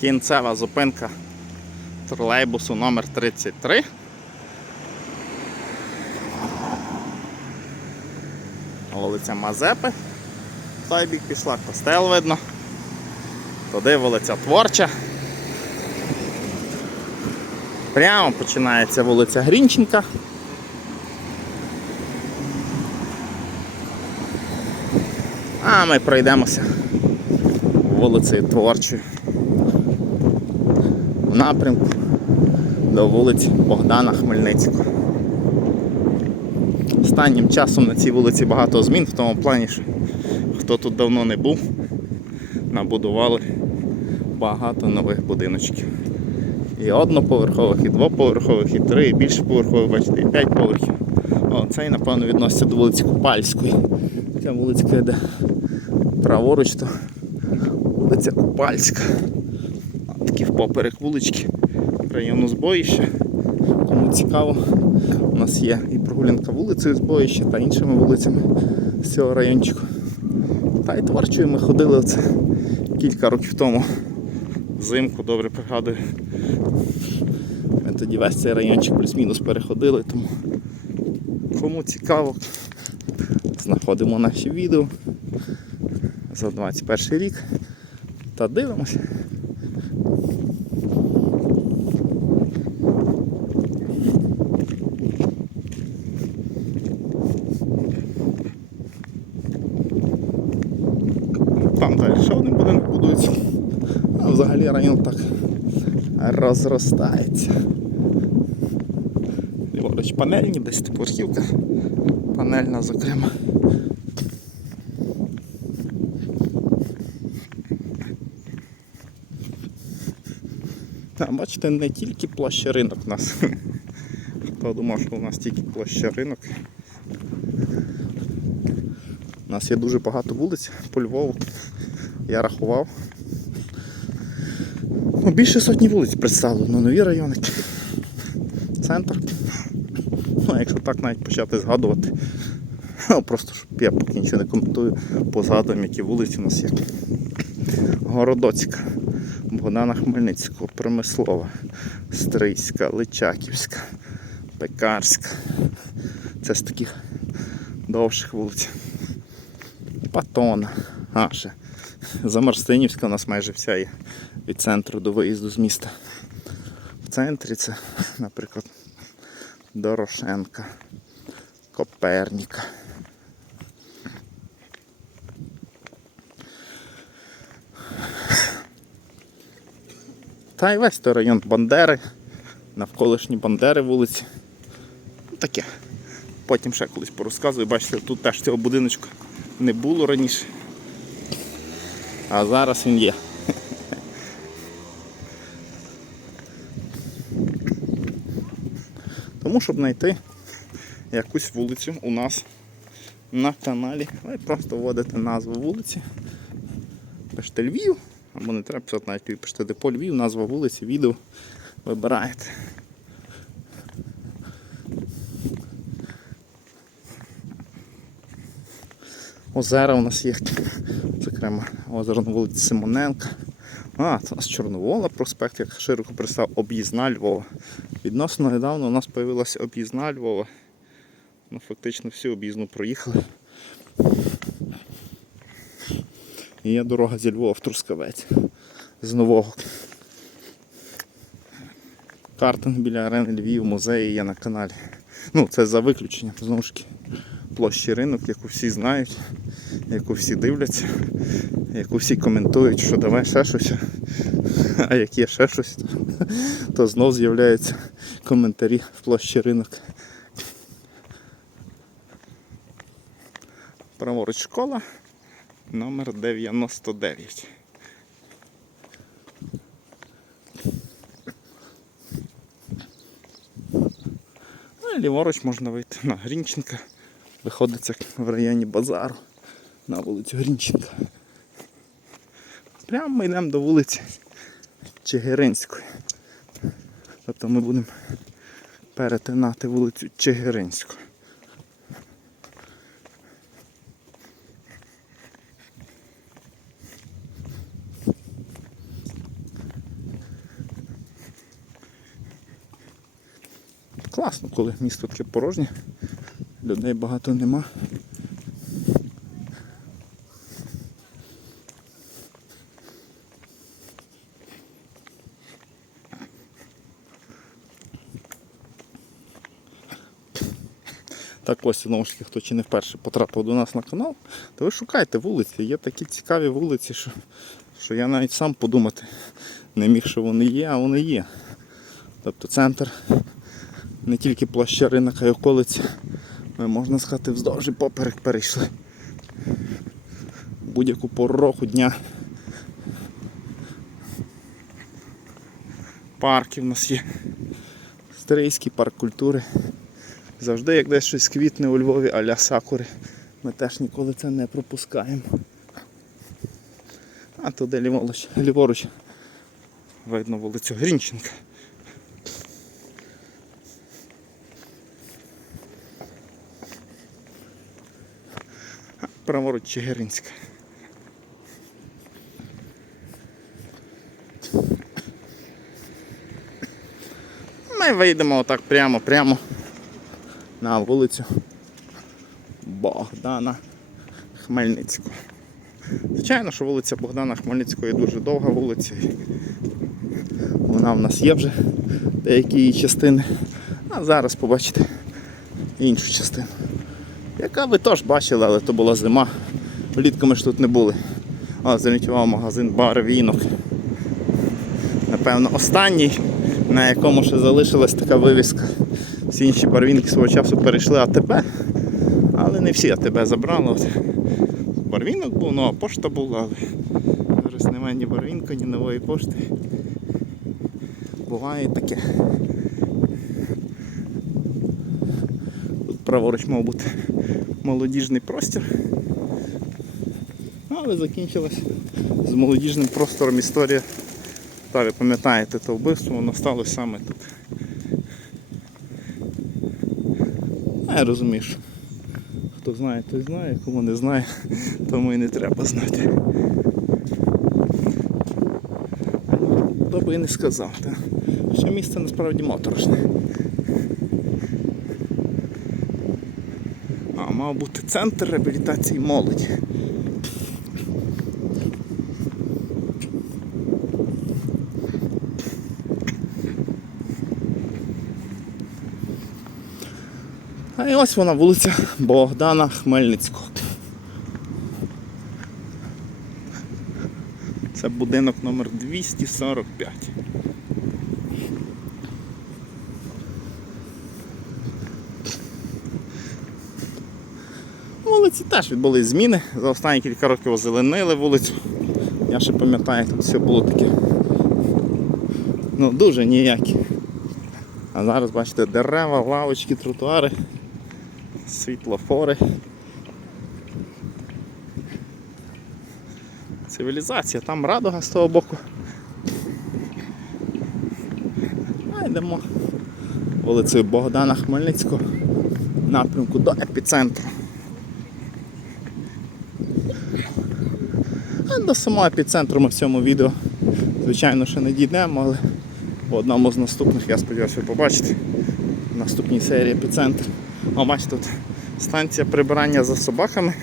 Кінцева зупинка тролейбусу номер 33. Вулиця Мазепи. В той бік пішла костел видно. Туди вулиця Творча. Прямо починається вулиця Грінченка. А ми пройдемося вулицею Творчою в напрямку до вулиці Богдана Хмельницького. Останнім часом на цій вулиці багато змін, в тому плані, що хто тут давно не був, набудували багато нових будиночків. І одноповерхових, і двоповерхових, і три, і більше поверхових, бачите, і п'ять поверхів. О, цей, напевно, відноситься до вулиці Купальської. Ця вулиця йде праворуч, то вулиця Купальська. Впоперек вулички району збоїща. Кому цікаво, у нас є і прогулянка вулицею збоїща та іншими вулицями з цього райончику. Та й творчою ми ходили оце кілька років тому. Взимку добре пригадую. Ми тоді весь цей райончик плюс-мінус переходили, тому кому цікаво, знаходимо наші відео за 21 рік та дивимося. Там далі ще один будинок будується. А взагалі район так розростається. Ліворуч панельні, десь типорхівка. Панельна, зокрема. А, бачите, не тільки площа ринок у нас. Хто думав, що у нас тільки площа ринок. У нас є дуже багато вулиць по Львову. Я рахував. Ну, більше сотні вулиць представлено, нові райони. Центр. Ну, якщо так навіть почати згадувати. Ну, просто щоб я поки нічого не коментую, позгадуємо, які вулиці у нас є. Городоцька, Богдана Хмельницького, Промислова, Стрийська, Личаківська, Пекарська. Це з таких довших вулиць. Патона. А, ще. Замарстинівська у нас майже вся є від центру до виїзду з міста. В центрі це, наприклад, Дорошенка, Коперніка. Та й весь той район Бандери, навколишні Бандери вулиці. Ну, Таке. Потім ще колись порозказую. Бачите, тут теж цього будиночку не було раніше. А зараз він є. Тому, щоб знайти якусь вулицю у нас на каналі, ви просто вводите назву вулиці, пишете Львів, або не треба писати навіть Львів, пишете депо Львів, назва вулиці, відео вибираєте. Озера у нас є, зокрема, озеро на вулиці Симоненка. А, це у нас Чорновола проспект, як широко представ, об'їзна Львова. Відносно недавно у нас з'явилася об'їзна Львова. Ну, фактично всю об'їзну проїхали. І є дорога зі Львова в Трускавець. З нового. Картинг біля арени Львів, музеї є на каналі. Ну, це за виключенням, знову ж таки, площі ринок, яку всі знають, яку всі дивляться, яку всі коментують, що давай ще щось. А як є ще щось, то, то знов з'являються коментарі в площі ринок. Праворуч школа номер 99. Ну ліворуч можна вийти на Грінченка. Виходиться в районі базару на вулицю Грінченка. Прямо ми йдемо до вулиці Чигиринської. Тобто ми будемо перетинати вулицю Чигиринську. Класно, коли місто таке порожнє людей багато нема. Так ось знову ж таки, хто чи не вперше потрапив до нас на канал, то ви шукайте вулиці. Є такі цікаві вулиці, що, що я навіть сам подумати не міг, що вони є, а вони є. Тобто центр, не тільки площа ринок, а й околиці. Ми можна сказати, вздовж і поперек перейшли. Будь-яку пору року дня. Парки в нас є. Стрийський парк культури. Завжди, як десь щось квітне у Львові, аля сакури, ми теж ніколи це не пропускаємо. А туди ліворуч, ліворуч видно вулицю Грінченка. Праворуч Чигиринська. Ми вийдемо отак прямо-прямо на вулицю Богдана Хмельницького. Звичайно, що вулиця Богдана Хмельницького є дуже довга вулиця. Вона в нас є вже деякі її частини. А зараз побачите іншу частину. Яка ви теж бачили, але то була зима. Влітку ми ж тут не були. Але зверніть магазин бар вінок. Напевно, останній, на якому ще залишилась така вивіска. Всі інші барвінки свого часу перейшли АТБ, але не всі АТБ забрали. Барвінок був, ну а пошта була, але зараз немає ні барвінка, ні нової пошти. Буває таке. Праворуч мав бути молодіжний простір. Але закінчилась з молодіжним простором історія. Та ви пам'ятаєте то вбивство, воно сталося саме тут. А я розумію, що хто знає, той знає, кому не знає, тому і не треба знати. Хто би і не сказав. Так? Що місце насправді моторошне. Мав бути центр реабілітації молоді. А і ось вона вулиця Богдана Хмельницького. Це будинок номер 245. Вулиці теж відбулись зміни. За останні кілька років озеленили вулицю. Я ще пам'ятаю, тут все було таке. Ну, дуже ніякі. А зараз бачите дерева, лавочки, тротуари, світлофори. Цивілізація, там радуга з того боку. А йдемо вулицею Богдана Хмельницького напрямку до епіцентру. До самого епіцентру ми в цьому відео, звичайно, ще не дійдемо, але в одному з наступних, я сподіваюся, ви побачите в наступній серії епіцентр. О, бачите, тут станція прибирання за собаками.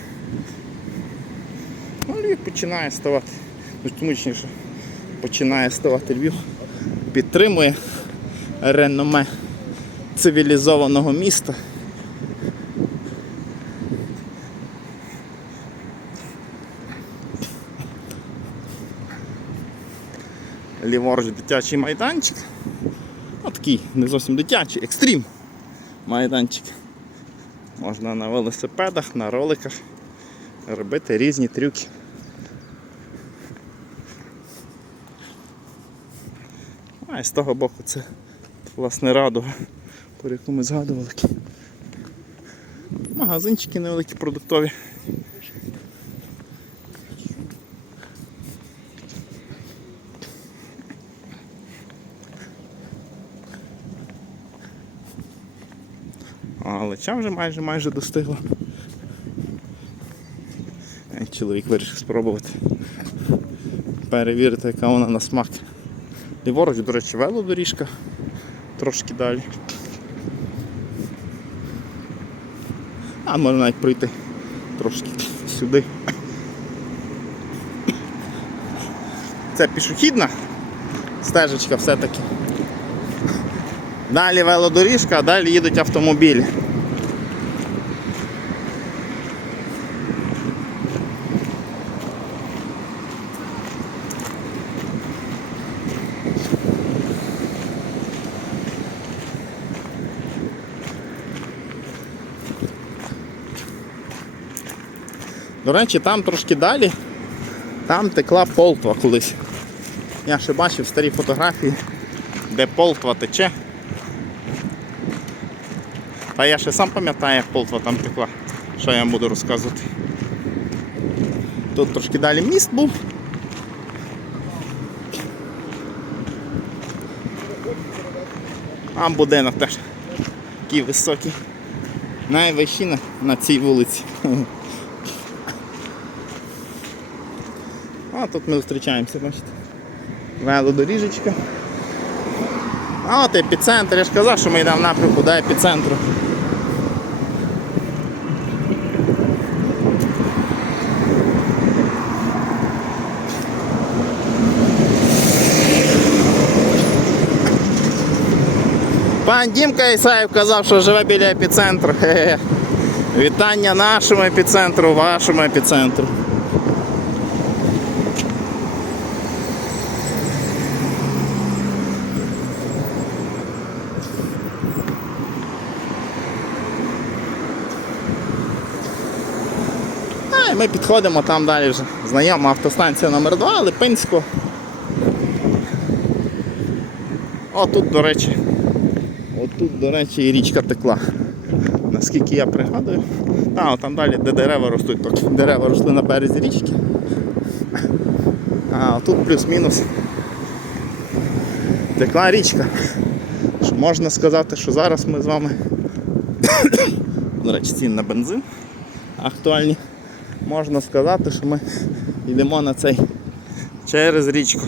Ну, Львів починає ставати, ну, точніше, починає ставати Львів, підтримує реноме цивілізованого міста. Ліворуч дитячий майданчик. Ну, такий не зовсім дитячий, екстрім майданчик. Можна на велосипедах, на роликах робити різні трюки. А і з того боку це власне радуга, про яку ми згадували. Магазинчики невеликі продуктові. А лича вже майже майже достигла. Чоловік вирішив спробувати перевірити, яка вона на смак. Ліворуч, до речі, велодоріжка трошки далі. А можна навіть прийти трошки сюди. Це пішохідна стежечка все-таки. Далі велодоріжка, а далі їдуть автомобілі. До речі, там трошки далі, там текла полтва колись. Я ще бачив старі фотографії, де полтва тече. Та я ще сам пам'ятаю, як полтва там текла. Що я вам буду розказувати. Тут трошки далі міст був. А будинок теж такий високий. Найвищий на, на цій вулиці. А тут ми зустрічаємося, бачите. Велодоріжечка. А от епіцентр, я ж казав, що ми йдемо в напрямку до епіцентру. Пан Дімка Ісаєв казав, що живе біля епіцентру. Вітання нашому епіцентру, вашому епіцентру. А, і ми підходимо там далі вже. Знайома автостанція номер 2 Липинську. О, тут, до речі, отут, до речі, і річка текла. Наскільки я пригадую. А, там далі, де дерева ростуть, то дерева росли на березі річки. А тут плюс-мінус текла річка. Що можна сказати, що зараз ми з вами. До речі, ціни на бензин актуальні. Можна сказати, що ми йдемо на цей через річку.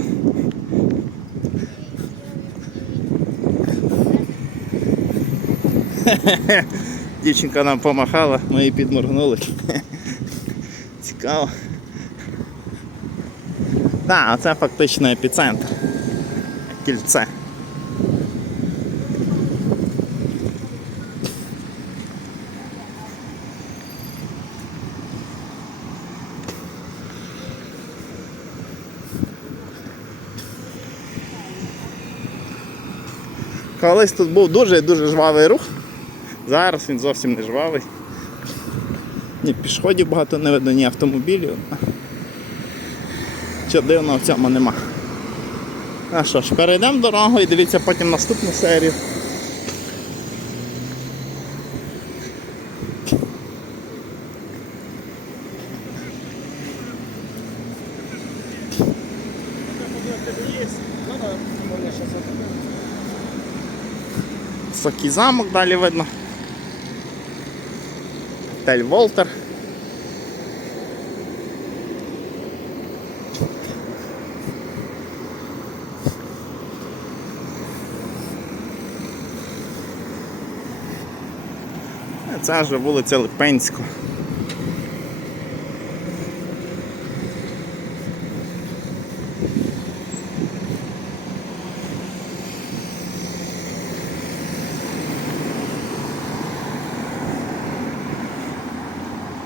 Дівчинка нам помахала, ми її підморгнули. Цікаво. Так, це фактично епіцентр. Кільце. Колись тут був дуже-дуже жвавий рух. Зараз він зовсім не жвавий. Ні пішоходів багато не видно, ні автомобілів. Що дивного в цьому нема. А що ж, перейдемо дорогу і дивіться потім наступну серію. Високий замок далі видно. Тель Волтер. Це вже вулиця Липенська.